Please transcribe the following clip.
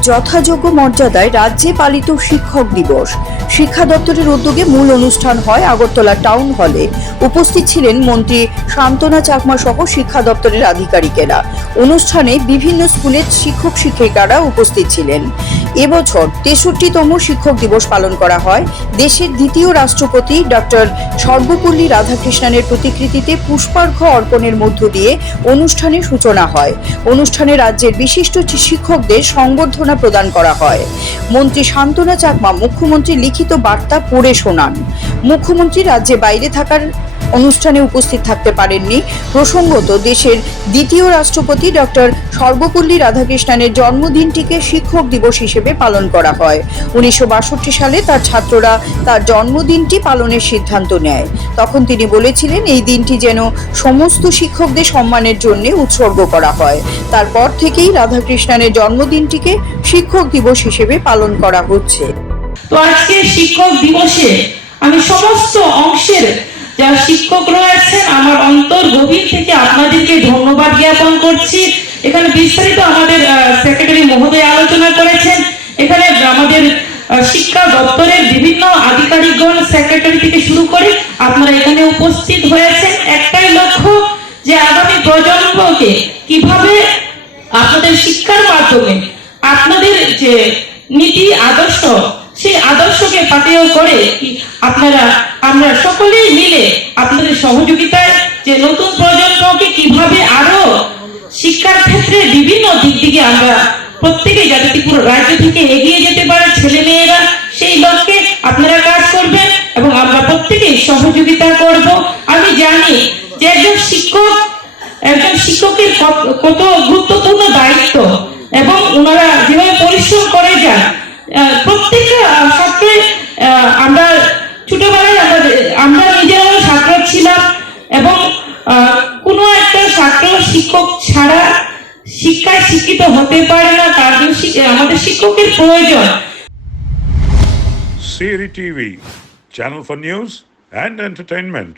যথাযোগ্য মর্যাদায় রাজ্যে পালিত শিক্ষক দিবস। শিক্ষা দপ্তরের উদ্যোগে মূল অনুষ্ঠান হয় আগরতলা টাউন হলে। উপস্থিত ছিলেন মন্ত্রী শান্তনা চাকমা সহ শিক্ষা দপ্তরের আধিকারিকেরা। অনুষ্ঠানে বিভিন্ন স্কুলের শিক্ষক শিক্ষিকারা উপস্থিত ছিলেন। এবছর তেষট্টিতম শিক্ষক দিবস পালন করা হয়। দেশের দ্বিতীয় রাষ্ট্রপতি ডক্টর সর্বপল্লী রাধাকৃষ্ণনের প্রতিকৃতিতে পুষ্পার্ঘ অর্পণের মধ্য দিয়ে অনুষ্ঠানের সূচনা হয়। অনুষ্ঠানে রাজ্যের বিশিষ্ট শিক্ষকদের সংবর্ধনা প্রদান করা হয়। মন্ত্রী শান্তনা চাকমা মুখ্যমন্ত্রী লিখিত বার্তা পড়ে শোনান। মুখ্যমন্ত্রী রাজ্যে বাইরে থাকার অনুষ্ঠানে উপস্থিত থাকতে পারেননি। প্রসঙ্গত, দেশের দ্বিতীয় রাষ্ট্রপতি ডক্টর সর্বপল্লী রাধাকৃষ্ণনের জন্মদিনটিকে শিক্ষক দিবস হিসেবে পালন করা হয়। উনিশশো বাষট্টি সালে তার ছাত্ররা তার জন্মদিনটি পালনের সিদ্ধান্ত নেয়। তখন তিনি বলেছিলেন, এই দিনটি যেন সমস্ত শিক্ষকদের সম্মানের জন্য উৎসর্গ করা হয়। তারপর থেকেই রাধাকৃষ্ণনের জন্মদিনটিকে শিক্ষক দিবস হিসেবে পালন করা হচ্ছে। তো আজকে শিক্ষক দিবসে আমি সমস্ত অংশের যারা শিক্ষক রয়েছেন, আমার অন্তর গভীর থেকে আপনাদেরকে ধন্যবাদ জ্ঞাপন করছি। এখানে বিস্তারিত আমাদের সেক্রেটারি মহোদয় আলোচনা করেছেন। এখানে আমাদের শিক্ষা দপ্তরের বিভিন্ন আধিকারিকগণ সেক্রেটারি থেকে শুরু করে আপনারা এখানে উপস্থিত হয়েছেন। একটাই লক্ষ্য যে আগামী প্রজন্মকে কীভাবে আপনাদের শিক্ষার মাধ্যমে আপনাদের যে নীতি, আদর্শ, সেই আদর্শকে পাতেও করে আপনারা আমরা সকলেই মিলে আপনাদের সহযোগিতায় যে নতুন প্রজন্মকে কীভাবে আরও শিক্ষার ক্ষেত্রে বিভিন্ন দিক দিকে আমরা প্রত্যেকে যাতে ত্রিপুরা রাজ্য থেকে এগিয়ে যেতে পারে ছেলে মেয়েরা সেই লক্ষ্যে আপনারা কাজ করবেন এবং আমরা প্রত্যেকেই সহযোগিতা করব। আমি জানি যে একজন শিক্ষক, একজন শিক্ষকের কত- গুরুত্বপূর্ণ দায়িত্ব এবং ওনারা যেভাবে পরিশ্রম করে যান প্রত্যেকটা ছাত্রের আমরা শিক্ষক ছাড়া শিক্ষায় শিক্ষিত হতে পারে না, তার জন্য আমাদের শিক্ষকের প্রয়োজন Siri TV channel for news and entertainment.